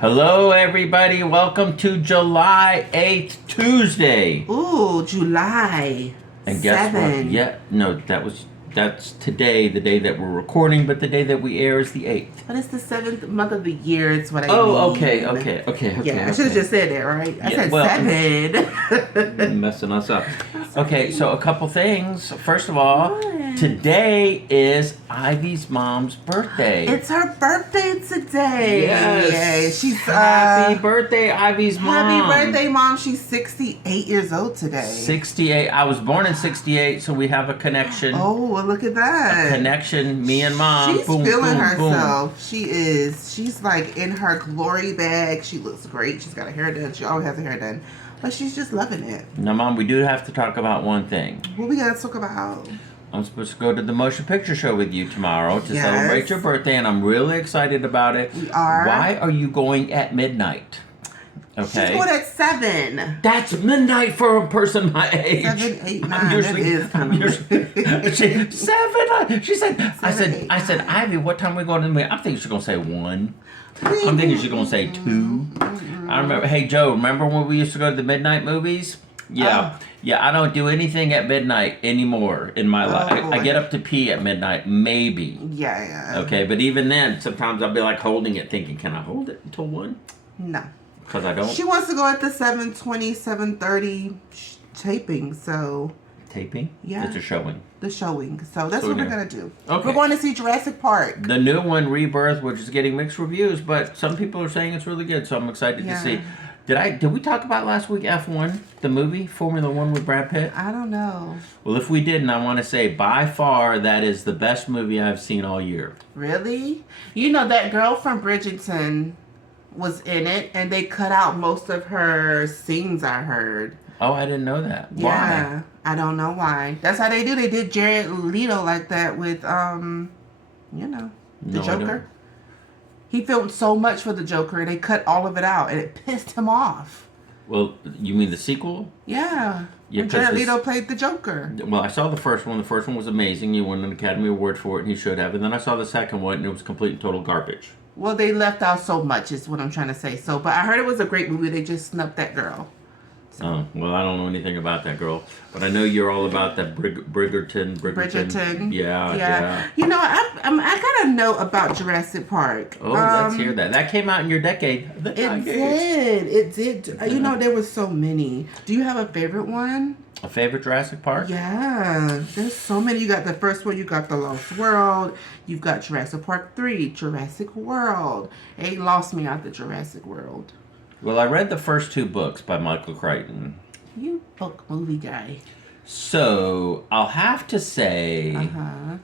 Hello, everybody. Welcome to July 8th, Tuesday. Ooh, July And guess 7. what? Yeah, no, that's today, the day that we're recording, but the day that we air is the 8th. But it's the 7th month of the year. It's what I mean. Oh, okay. Yeah, I should have just said that, right? I said well, 7. Messing us up. Okay, so a couple things. First of all, What? today is Ivy's mom's birthday. It's her birthday today. Yes. Yay. She's Happy birthday, Ivy's mom. Happy birthday, Mom. She's 68 years old today. 68. I was born in 68, so we have a connection. Oh, well, look at that. Connection, me and mom. She's boom, feeling boom, herself. boom. She is. She's like in her glory bag. She looks great. She's got her hair done. She always has her hair done. But she's just loving it. Now, Mom, we do have to talk about one thing. What we gotta talk about? I'm supposed to go to the motion picture show with you tomorrow to Yes. celebrate your birthday, and I'm really excited about it. We are. Why are you going at midnight? Okay. She's going at 7. That's midnight for a person my age. 7, 8, 9. I'm usually, That is kind I'm of usually, she, 7. She said, I said, 8, I said, 9. Ivy, what time we going to the movie? I'm thinking she's gonna say 1. I'm thinking she's gonna say 2. I remember. Hey Joe, remember when we used to go to the midnight movies? Yeah, yeah. I don't do anything at midnight anymore in my life. I boy. get up to pee at midnight, maybe. Yeah. Okay, but even then, sometimes I'll be like holding it, thinking, can I hold it until 1? No. Because I don't. She wants to go at the 7:20, 7:30 taping, so Taping? Yeah. It's a showing. the showing. So that's So what we're yeah. going to do. Okay. We're going to see Jurassic Park. The new one, Rebirth, which is getting mixed reviews, but some people are saying it's really good, so I'm excited Yeah. to see. Did we talk about last week F1, the movie, Formula One with Brad Pitt? I don't know. Well, if we didn't, I want to say by far that is the best movie I've seen all year. Really? You know, that girl from Bridgerton was in it, and they cut out most of her scenes, I heard. Oh, I didn't know that. Why? Yeah, I don't know why. That's how they do. They did Jared Leto like that with, the No, I don't. Joker. He filmed so much for the Joker, and they cut all of it out, and it pissed him off. Well, you mean the sequel? Yeah. Yeah, When 'cause Jared this- Leto played the Joker. Well, I saw the first one. The first one was amazing. He won an Academy Award for it, and he should have. And then I saw the second one, and it was complete and total garbage. Well, they left out so much, is what I'm trying to say. So, but I heard it was a great movie. They just snubbed that girl. Oh, well, I don't know anything about that girl. But I know you're all about that Bridgerton. Bridgerton. Yeah. You know, I got a note about Jurassic Park. Oh, let's hear that. That came out in your decade. It did. It did. You know, there was so many. Do you have a favorite one? A favorite Jurassic Park? Yeah, there's so many. You got the first one, you got The Lost World, you've got Jurassic Park 3, Jurassic World. It lost me out the Jurassic World. Well, I read the first 2 books by Michael Crichton. You book movie guy. So, I'll have to say... Uh-huh.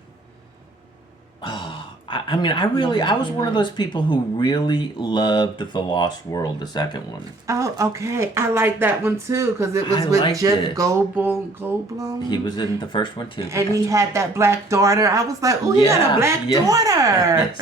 I mean, I was one of those people who really loved The Lost World, the second one. Oh, okay. I like that one too, because it was I with liked Jeff it. Goldblum. He was in the first one, too. And he had that black daughter. I was like, oh, he got a black daughter. Yes,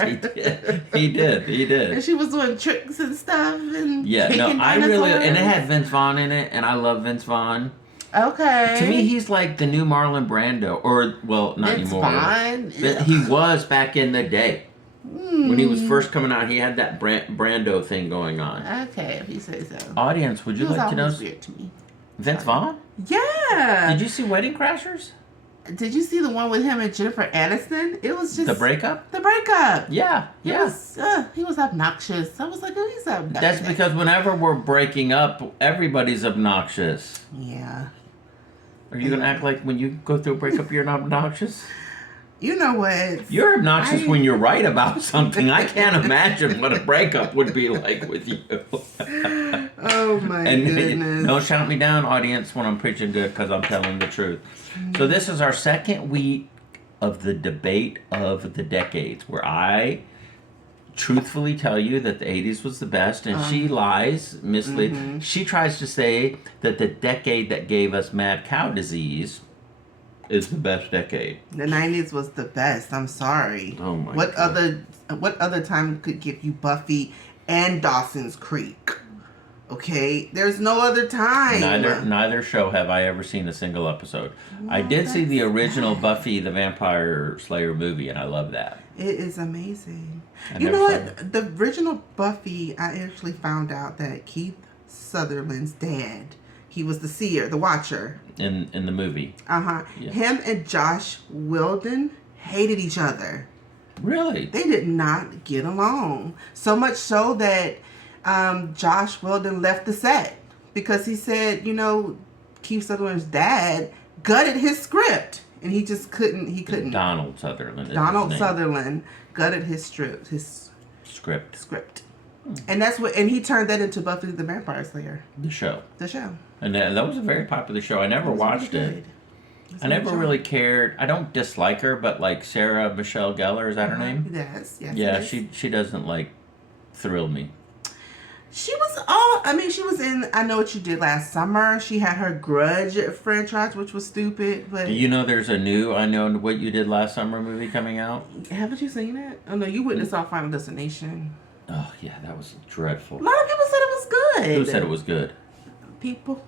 he did. He did. And she was doing tricks and stuff and Yeah, no, taking I really... And it dinosaurs. had Vince Vaughn in it, and I love Vince Vaughn. Okay. To me, he's like the new Marlon Brando. Or, well, not It's anymore. fine. But he was back in the day. When he was first coming out, he had that Brando thing going on. Okay, if you say so. Audience, would you He was like to know always weird to me. Vince Vaughn? Yeah. Did you see Wedding Crashers? Did you see the one with him and Jennifer Aniston? It was just The breakup? The breakup. Yeah, yeah. He was obnoxious. I was like, oh, he's obnoxious. That's because whenever we're breaking up, everybody's obnoxious. Yeah. Are you gonna act like when you go through a breakup, you're not obnoxious? You know what? You're obnoxious when you're right about something. I can't imagine what a breakup would be like with you. Oh my And goodness. don't shout me down, audience, when I'm preaching good, because I'm telling the truth. So this is our second week of the debate of the decades, where I truthfully tell you that the 80s was the best, and she lies, She tries to say that the decade that gave us mad cow disease is the best decade. The 90s was the best. I'm sorry. Oh my What God. what other time could give you Buffy and Dawson's Creek? Okay? There's no other time. Neither show have I ever seen a single episode. I did see the original Buffy the Vampire Slayer movie, and I love that. It is amazing. I You never know saw what? The original Buffy, I actually found out that Keith Sutherland's dad, he was the seer, the watcher. in the movie. Uh-huh. Yeah. Him and Josh Wilden hated each other. Really? They did not get along. So much so that Josh Wilden left the set because he said, Keith Sutherland's dad gutted his script. And he just couldn't. He couldn't. Donald Sutherland. Is Donald his name. Sutherland gutted his Script. and that's what. And he turned that into Buffy the Vampire Slayer, The show. the show. And that was a very popular show. I never It was watched really it. good. It was I a good never show. really cared. I don't dislike her, but like Sarah Michelle Gellar, is that her name? Yes. Yeah, it is. she doesn't like thrill me. She was in I Know What You Did Last Summer. She had her Grudge franchise, which was stupid. But Do you know there's a new I Know What You Did Last Summer movie coming out? haven't you seen it? Oh no, you wouldn't have saw Final Destination. Oh yeah, that was dreadful. A lot of people said it was good. Who said it was good? People.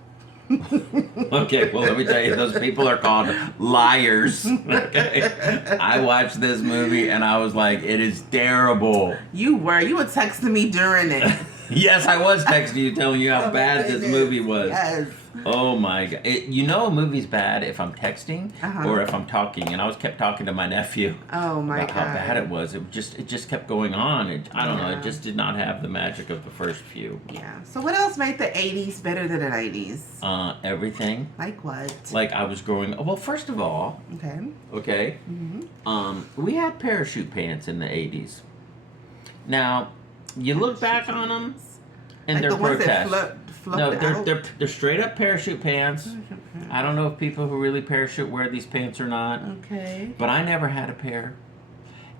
Okay, well let me tell you, those people are called liars. Okay, I watched this movie and I was like, it is terrible. You were texting me during it. Yes, I was texting you telling you how bad this movie was. Yes. Oh my god! A movie's bad if I'm texting Uh-huh. or if I'm talking, and I kept talking to my nephew Oh my about god. how bad it was. It just kept going on. I don't know. Yeah. It just did not have the magic of the first few. Yeah. So what else made the 80s better than the 90s? Everything. Like what? Like I was growing. Well, first of all, Okay. okay, we had parachute pants in the 80s. Now, you look back on them, and Like they're the ones grotesque. that fluffed No, out. they're straight up parachute pants. I don't know if people who really parachute wear these pants or not, Okay. but I never had a pair.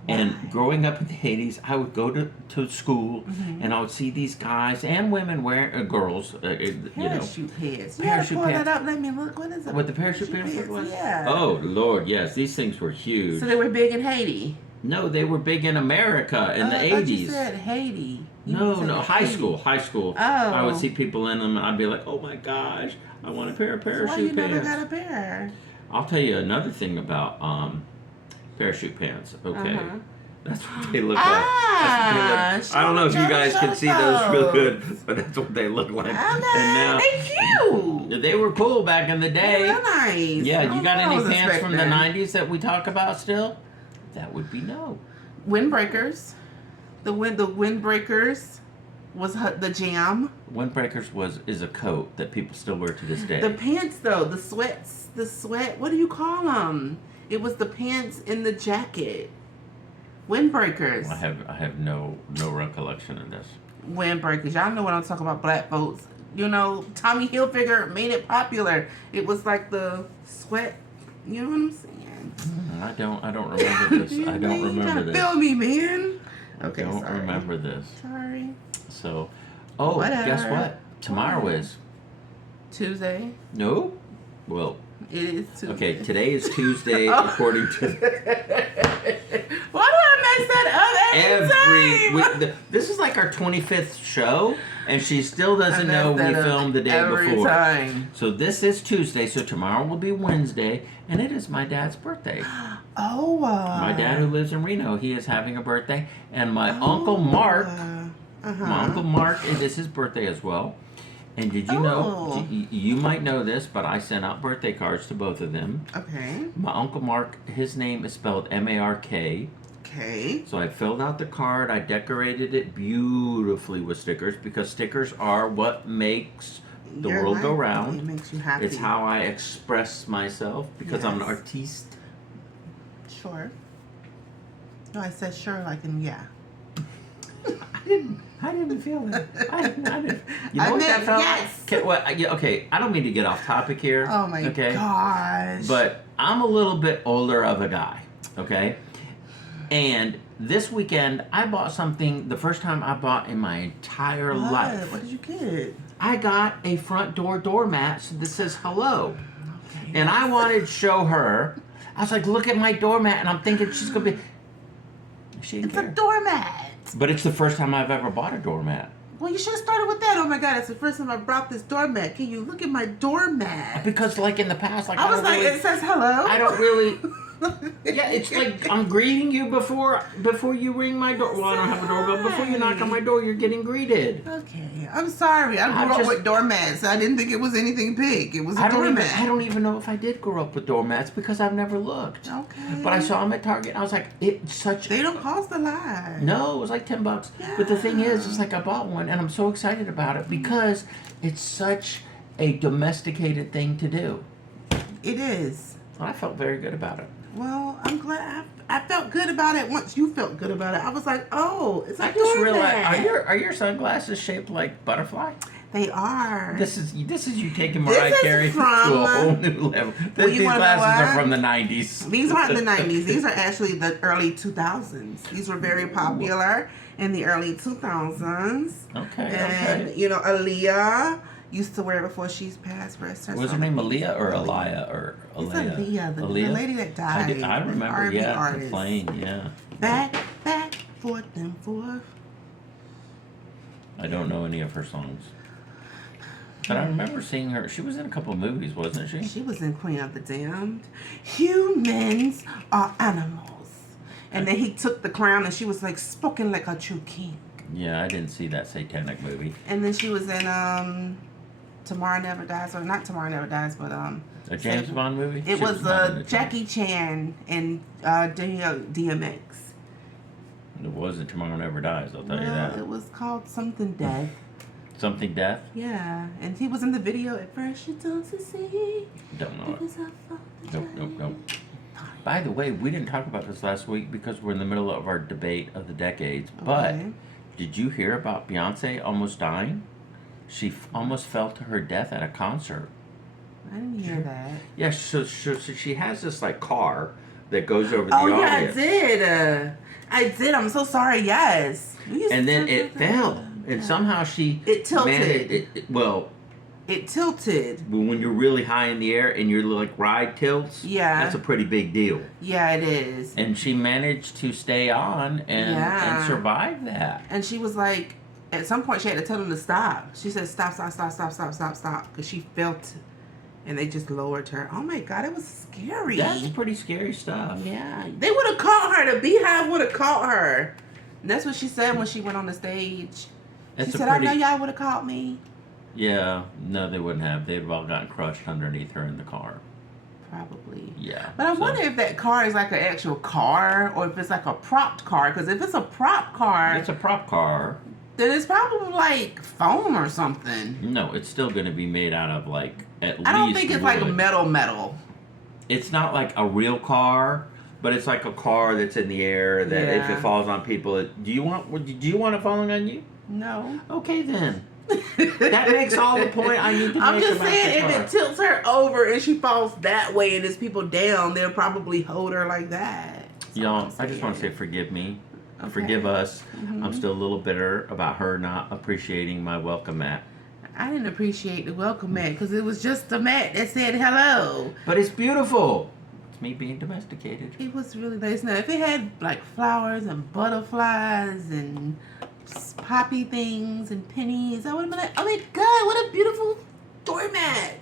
And Why? growing up in the 80s, I would go to school and I would see these guys and women girls, Parachute pants. You Parachute gotta pull pants. that up. Let me look. What is it? what the parachute pants look like. Yeah. Oh, Lord, yes, these things were huge. So they were big in Haiti. No, they were big in America in the I thought 80s. You said Haiti. You No, said high Haiti. school. Oh. I would see people in them and I'd be like, oh my gosh, I want a pair of So parachute why you pants. never got a pair? I'll tell you another thing about parachute pants. Okay, Uh-huh. that's what they look like. That's what they look. I don't know if you guys can see those real good, but that's what they look like. And now They cute. they were cool back in the They're day. real nice. Yeah, you got I any was pants from the expecting. '90s that we talk about still? That would be no. Windbreakers. The windbreakers was the jam. Windbreakers is a coat that people still wear to this day. The pants though, the sweat. What do you call them? It was the pants in the jacket. Windbreakers. I have no recollection of this. Windbreakers. Y'all know what I'm talking about, black folks. Tommy Hilfiger made it popular. It was like the sweat. You know what I'm saying? I don't remember this. I don't You remember gotta this. feel me, man. Okay, I don't sorry. remember this. Sorry. So, guess Whatever. what? Tomorrow What? is. Tuesday. No? Well, It is Tuesday. okay, today is Tuesday Oh. according to Why do I mess that up every time? this is like our 25th show and she still doesn't know we filmed the day every before. time. So this is Tuesday, so tomorrow will be Wednesday and it is my dad's birthday. Oh. My dad who lives in Reno, he is having a birthday and my uncle Mark, my uncle Mark, it is his birthday as well. And did you know, Oh. you might know this, but I sent out birthday cards to both of them. Okay. My Uncle Mark, his name is spelled M-A-R-K. Okay. So I filled out the card, I decorated it beautifully with stickers because stickers are what makes the You're world go happy. round. It makes you happy. It's how I express myself because I'm an Yes. artiste. Sure. No, I said sure like in yeah. I didn't feel that. I didn't. You know I what meant that felt yes. like? Okay, I don't mean to get off topic here. Oh my okay? gosh. But I'm a little bit older of a guy, okay? And this weekend, I bought something, the first time I bought in my entire life. What did you get? I got a front door doormat that says hello. Okay. And I wanted to show her. I was like, look at my doormat. And I'm thinking she's going to be... She didn't It's a care. doormat. But it's the first time I've ever bought a doormat. Well, you should have started with that. Oh my God, it's the first time I brought this doormat. Can you look at my doormat? Because like in the past, like I was don't like, really, it says hello. I don't really... Yeah, it's like I'm greeting you before you ring my door. Well, I don't have a doorbell. Before you knock on my door, you're getting greeted. Okay, I'm sorry. I grew up just- with doormats. I didn't think it was anything big. It was a I doormat. don't even know if I did grow up with doormats because I've never looked. Okay. But I saw them at Target. And I was like, it's such. They don't cost a lot. No, it was like $10. But the thing is, it's like I bought one and I'm so excited about it because it's such a domesticated thing to do. It is. I felt very good about it. Well, I'm glad. I felt good about it once you felt good about it. I was like, oh, it's a I just realized, doormat. are your sunglasses shaped like butterfly? They are. This is you taking This Mariah is Carey to from- a whole new level. Well, you These wanna know glasses are what? from the 90s. These aren't the 90s. These are actually the early 2000s. These were very popular in the early 2000s. Okay, And, okay. you know, Aaliyah used to wear it before she's passed. Rest her Was her soul. name Aaliyah or Aliyah or It's Aliyah? Aaliyah, the lady that died. I remember, R&B yeah, artist. the plane, yeah. Back, forth and forth. I don't know any of her songs. But I remember seeing her. She was in a couple of movies, wasn't she? She was in Queen of the Damned. Humans are animals. And then he took the crown and she was like spoken like a true king. Yeah, I didn't see that satanic movie. And then she was in Tomorrow Never Dies, or not Tomorrow Never Dies, but A James Bond movie? it She was not in it. Jackie Chan and DMX. It wasn't Tomorrow Never Dies, I'll tell you that. It was called something Death. Something Death? Yeah, and he was in the video at first. You don't see. Don't know it. Because I fought the Nope. giant. By the way, we didn't talk about this last week because we're in the middle of our debate of the decades. But Okay. did you hear about Beyonce almost dying? She almost fell to her death at a concert. I didn't hear that. Yeah, so she has this like car that goes over the Oh yeah, I audience. did. I did. I'm so sorry. Yes. We used And to then talk it about that. fell. And somehow she It tilted. well, It tilted. when you're really high in the air and your like ride tilts, Yeah. that's a pretty big deal. Yeah, it is. And she managed to stay on and Yeah. survive that. And she was like, at some point, she had to tell them to stop. She said, stop, because she felt, and they just lowered her. Oh my God, it was scary. That's pretty scary stuff. Yeah, they would have caught her. The Beehive would have caught her. And that's what she said when she went on the stage. That's She a said, pretty, I know y'all would have caught me. Yeah, no, they wouldn't have. They'd have all gotten crushed underneath her in the car. Probably. Yeah. But I so- wonder if that car is like an actual car or if it's like a propped car. Because if it's a prop car, It's a prop car. then it's probably like foam or something. No, it's still going to be made out of like at least. I don't think it's like wood. metal. It's not like a real car, but it's like a car that's in the air that if Yeah. it falls on people, do you want it falling on you? No. Okay then. That makes all the point I need to I'm make just about saying, the if car. it tilts her over and she falls that way and there's people down, they'll probably hold her like that. That's all Y'all, I'm I just want to say saying. forgive me. Okay. Forgive us. Mhm. I'm still a little bitter about her not appreciating my welcome mat. I didn't appreciate the welcome mat because it was just a mat that said hello. But it's beautiful. It's me being domesticated. It was really nice. Now, if it had like flowers and butterflies and poppy things and pennies, I would have been like, oh my God, what a beautiful doormat.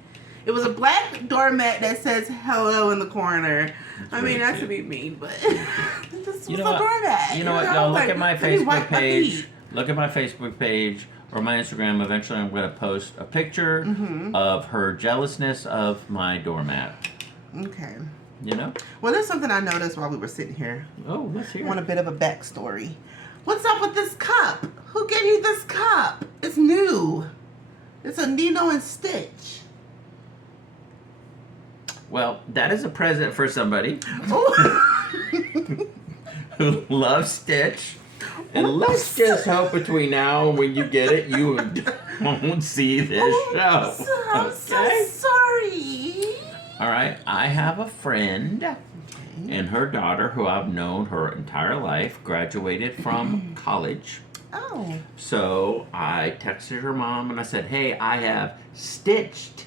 It was a black doormat that says hello in the corner. I mean, very not cute. to be mean, but this was You know a what? doormat. You know what, y'all? Look at my let me wipe Facebook my page. feet. Look at my Facebook page or my Instagram. Eventually, I'm going to post a picture Mm-hmm. of her jealousness of my doormat. Okay. You know? Well, there's something I noticed while we were sitting here. Oh, let's hear I want a it. bit of a backstory. What's up with this cup? Who gave you this cup? It's new. It's a Nino and Stitch. Well, that is a present for somebody Ooh. who loves Stitch. And let's just hope between now and when you get it, you won't see this show. I'm so Okay? sorry. All right. I have a friend and her daughter who I've known her entire life graduated from college. Oh. So I texted her mom and I said, hey, I have stitched,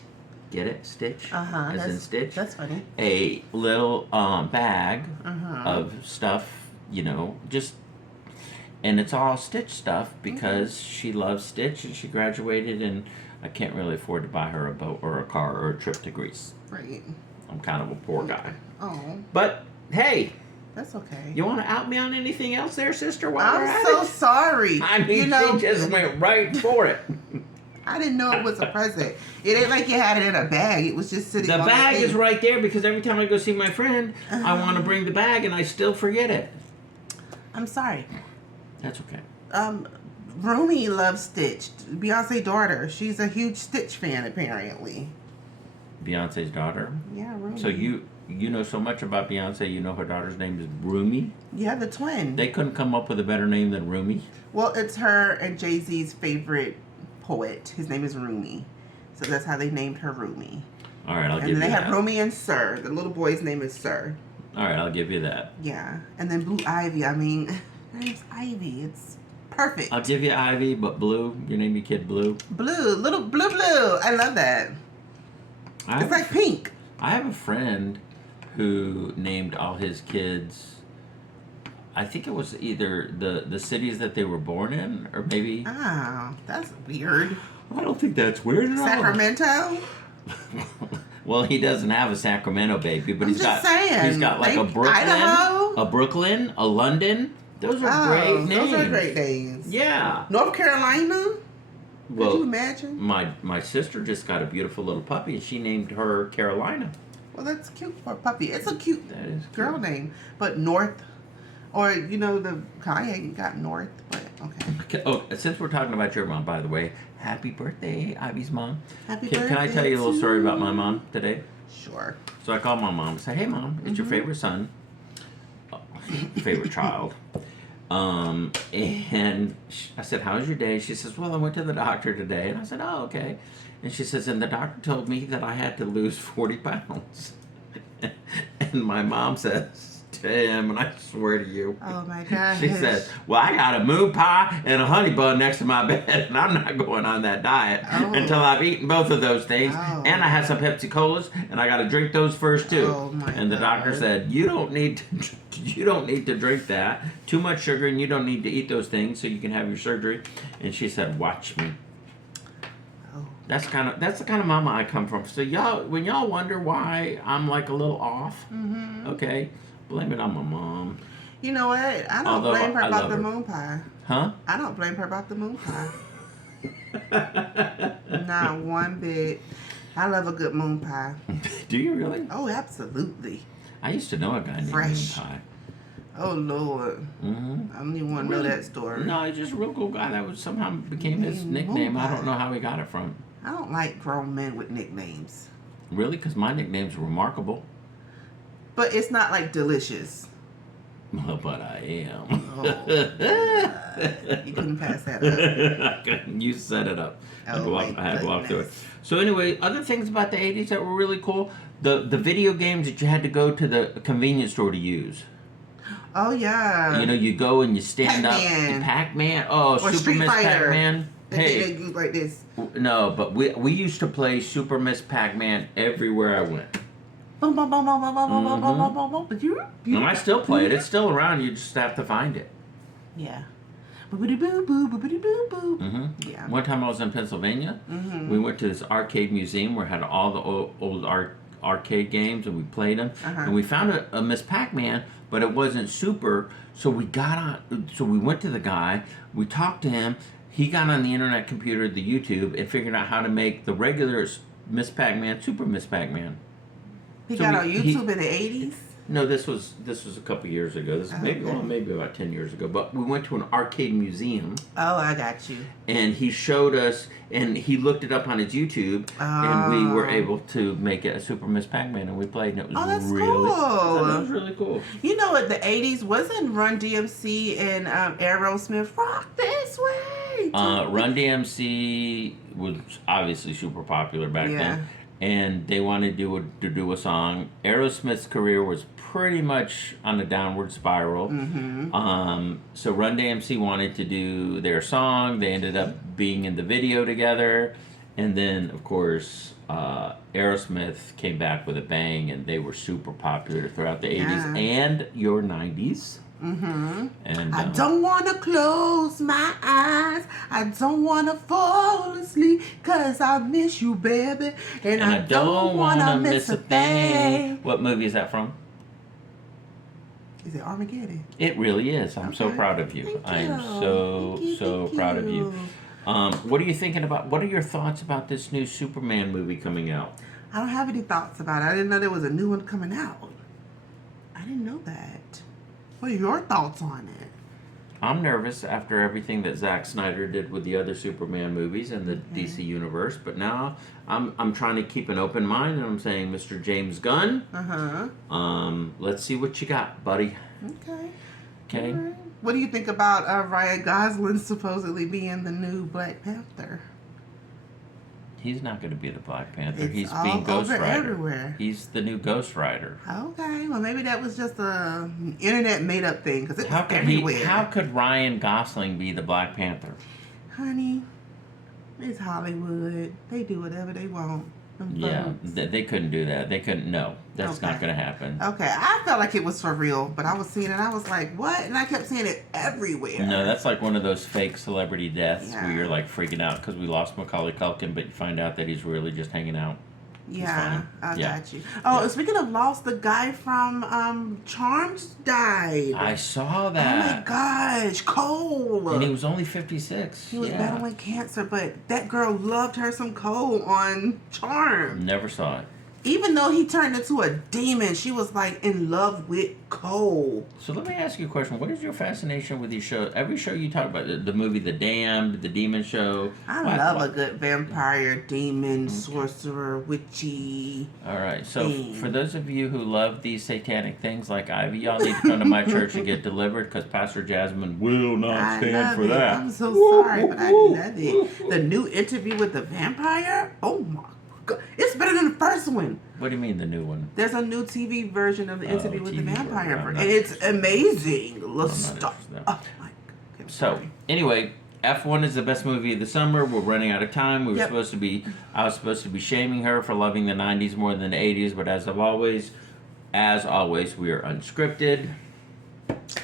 get it? Stitch? Uh-huh. As in stitch? That's funny. A little bag Uh-huh. of stuff, you know, just, and it's all Stitch stuff because she loves Stitch and she graduated and I can't really afford to buy her a boat or a car or a trip to Greece. Right. I'm kind of a poor guy. Oh. But Hey, That's okay. you want to out me on anything else there, sister? While we're I'm at so it? sorry. I mean, you know, she just went right for it. I didn't know it was a present. It ain't like you had it in a bag. It was just sitting The on bag the is thing. right there because every time I go see my friend, I want to bring the bag and I still forget it. I'm sorry. That's okay. Rumi loves Stitch. Beyonce's daughter. She's a huge Stitch fan, apparently. Beyonce's daughter. Yeah, Rumi. So you know so much about Beyonce. You know her daughter's name is Rumi. Yeah, the twin. They couldn't come up with a better name than Rumi. Well, it's her and Jay-Z's favorite poet. His name is Rumi. So that's how they named her Rumi. All right, I'll And give you then they that. have Rumi and Sir. The little boy's name is Sir. All right, I'll give you that. Yeah. And then Blue Ivy. I mean, her name's Ivy. It's perfect. I'll give you Ivy, but Blue. You name your kid Blue. Blue. Little blue. I love that. It's like pink. I have a friend who named all his kids. I think it was either the cities that they were born in, or maybe. Oh, that's weird. I don't think that's weird at all. Sacramento? Well, he doesn't have a Sacramento baby, but I'm he's just got saying, he's got like a like Brooklyn, Idaho? a London. Those are great names. Those are great names. Yeah. North Carolina? Could you Well, imagine? my sister just got a beautiful little puppy, and she named her Carolina. Well, that's cute for a puppy. It's a cute That is girl cute. name. But North, or, the Kanye got North, but okay. Okay, oh, since we're talking about your mom, by the way, happy birthday, Ivy's mom. Happy Can I tell birthday you a little to story about my you. mom today? Sure. So I called my mom and said, "Hey, mom, it's your Mm-hmm. favorite son, favorite child." And I said, "How's your day?" She says, "Well, I went to the doctor today." And I said, "Oh, okay." And she says, "And the doctor told me that I had to lose 40 pounds." And my mom says, "Tim," and I swear to you, Oh, my gosh. she said, "Well, I got a moon pie and a honey bun next to my bed, and I'm not going on that diet Oh. until I've eaten both of those things. Oh. And I had some Pepsi Colas, and I got to drink those first too." Oh, my and the doctor God. said, "You don't need to drink that. Too much sugar, and you don't need to eat those things so you can have your surgery." And she said, "Watch me." Oh. That's the kind of mama I come from. So when y'all wonder why I'm like a little off, Mm-hmm. okay, blame it on my mom, You know what? I don't Although blame her I about love the her. moon pie. huh? I don't blame her about the moon pie. Not one bit. I love a good moon pie. Do you really? Oh, absolutely. I used to know a guy named Moon Fresh. Pie. Oh, Lord. Mm-hmm. I don't even want to know that story. No, he's just a real cool guy. That was somehow became his Moon nickname. I Pie. don't know how he got it from. I don't like grown men with nicknames. Really? Because my nickname's Remarkable. But it's not like delicious. Well, but I am. Oh, you couldn't pass that up. You set it up. I had Oh, to walk, my I had to walk through it. goodness. So anyway, other things about the 80s that were really cool. The video games that you had to go to the convenience store to use. Oh, yeah. You know, you go and you stand Pac-Man. up. Pac-Man. Oh, Or Super Street Miss Fighter. Pac-Man. They Hey, do like this. no, but we used to play Super Miss Pac-Man everywhere I went. Boom, boom, boom, boom, boom, boom, boom, boom, boom, boom, boom. But And I still play it. It's still around. You just have to find it. Yeah. Boobity boo boo, boobity boo boo. Hmm. Yeah. One time I was in Pennsylvania. Mm-hmm. We went to this arcade museum where it had all the old arcade games, and we played them. Uh-huh. And we found a Miss Pac-Man, but it wasn't super. So we got on. So we went to the guy. We talked to him. He got on the internet computer, the YouTube, and figured out how to make the regular Miss Pac-Man, Super Miss Pac-Man. He So got we- on YouTube in the 80s. No, this was a couple years ago. This Okay. maybe about 10 years ago. But we went to an arcade museum, Oh, I got you. and he showed us, and he looked it up on his YouTube, and we were Oh. able to make it a Super Miss Pac-Man, and we played, and it was Oh, that's really, cool. It was really cool. You know what? The 80s wasn't Run DMC and Aerosmith. Rock this way. Run DMC was obviously super popular back Yeah. then, and they wanted to do a song. Aerosmith's career was pretty much on a downward spiral. Mm-hmm. So Run DMC wanted to do their song. They ended up being in the video together, and then of course Aerosmith came back with a bang, and they were super popular throughout the 80s Yeah. and your 90s. Mm-hmm. And I don't want to close my eyes. I don't want to fall asleep. Cause I miss you, baby. And I don't want to miss a thing. What movie is that from? Is it Armageddon? It really is. I'm so Okay. proud of you. Thank I am you. so Thank you, so thank proud of you. you. What are you thinking about? What are your thoughts about this new Superman movie coming out? I don't have any thoughts about it. I didn't know there was a new one coming out. I didn't know that. What are your thoughts on it? I'm nervous after everything that Zack Snyder did with the other Superman movies and the DC universe, but now I'm trying to keep an open mind, and I'm saying, Mr. James Gunn, let's see what you got, buddy. Okay. Okay. All right. What do you think about Ryan Gosling supposedly being the new Black Panther? He's not going to be the Black Panther. It's He's all being Ghost over Rider. everywhere. He's the new Ghost Rider. Okay, well maybe that was just a internet made up thing because it How was could everywhere. How could Ryan Gosling be the Black Panther? Honey, it's Hollywood. They do whatever they want. Them Yeah, folks. they couldn't do that. They couldn't. No, that's not Okay. going to happen. Okay, I felt like it was for real, but I was seeing it. I was like, "What?" And I kept seeing it everywhere. No, that's like one of those fake celebrity deaths where Yeah. you're like freaking out because we lost Macaulay Culkin, but you find out that he's really just hanging out. Yeah, fine. I Yeah. got you. Oh, Yeah. speaking of lost, the guy from Charms died. I saw Oh my that. gosh, Cole. And he was only 56. He was yeah. battling cancer, but that girl loved her some Cole on Charm. Never saw it. Even though he turned into a demon, she was like in love with Cole. So let me ask you a question. What is your fascination with these shows? Every show you talk about, the movie The Damned, the Demon Show. I why- love why- a good vampire, demon, sorcerer, witchy. All right. So thing. for those of you who love these satanic things like Ivy, y'all need to come to my church and get delivered because Pastor Jasmine will not I stand love for it. that. I'm so sorry, but I love it. The new interview with the vampire? Oh my god. It's better than the first one. What do you mean the new one? There's a new TV version of the interview with the TV vampire, version. I'm and not it's amazing. interested in that. Oh my god. So anyway, F1 is the best movie of the summer. We're running out of time. I was supposed to be shaming her for loving the 90s more than the 80s, but as always, we are unscripted.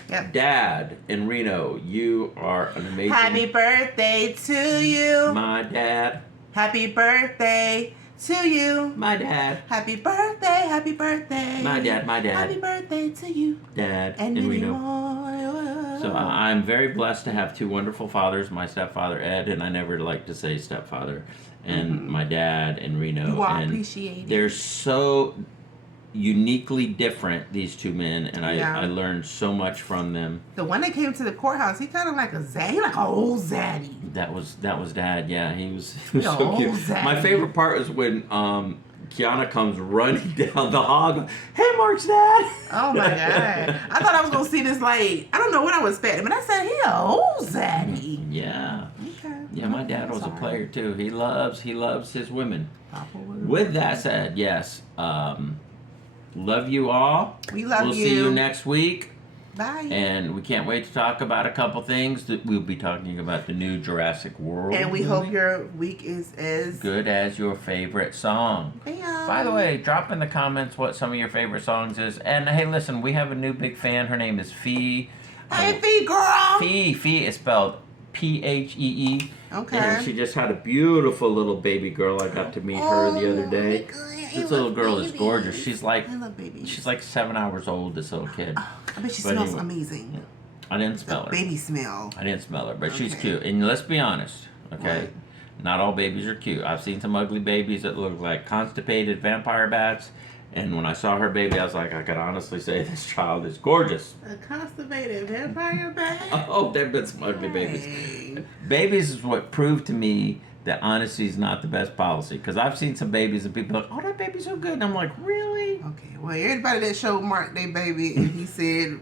Yep. Dad in Reno, you are an amazing. Happy birthday to you. My dad. Happy birthday to you. My dad. Happy birthday, happy birthday. My dad. Happy birthday to you. Dad And in many Reno. more. So I'm very blessed to have two wonderful fathers. My stepfather Ed, and I never like to say stepfather, and my dad in Reno. You are and appreciated. they're so uniquely different, these two men, and Yeah. I learned so much from them. The one that came to the courthouse, he kind of like a zaddy, like an old zaddy. That was Dad. Yeah, he was The so old cute. Zaddy. My favorite part is when Kiana comes running down the hall. Hey, Mark's dad. Oh my god! I thought I was gonna see this like I don't know what I was expecting, but I said he a old zaddy. Yeah. Okay. Yeah, my dad was a Sorry. player too. He loves his women. Papa was- With that said, yes, love you all. We love We'll you. see you next week, Bye. and we can't wait to talk about a couple things. That we'll be talking about the new Jurassic World. And we movie. hope your week is as good as your favorite song. Bam. By the way, drop in the comments what some of your favorite songs is. And hey, listen, we have a new big fan. Her name is Fee. Hey, Fee girl. Fee is spelled Phee. Okay. And she just had a beautiful little baby girl. I got to meet her the other day. This little girl is gorgeous. She's like I love babies. 7 hours old. This little kid. I bet she But smells anyway. amazing. I didn't smell her. Baby smell. I didn't smell her, but she's Okay. cute. And let's be honest, okay? What? Not all babies are cute. I've seen some ugly babies that look like constipated vampire bats. And when I saw her baby, I was like, I could honestly say this child is gorgeous. A constipated vampire bag. Oh, there have been some ugly babies. Dang. Babies is what proved to me that honesty is not the best policy. Because I've seen some babies and people are like, oh, that baby's so good. And I'm like, really? Okay. Well, everybody that showed Mark their baby, and he said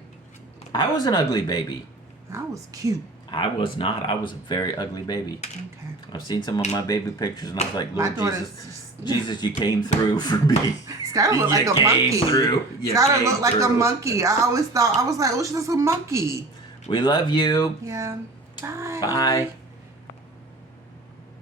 I was an ugly baby. I was cute. I was not. I was a very ugly baby. Okay. I've seen some of my baby pictures and I was like, My Lord daughter's Jesus, just, Jesus, you came through for me. Skylar looked like You a came monkey. through. You Skylar came looked like a through. monkey. I always thought I was like, oh, she's just a monkey. We love you. Yeah. Bye. Bye.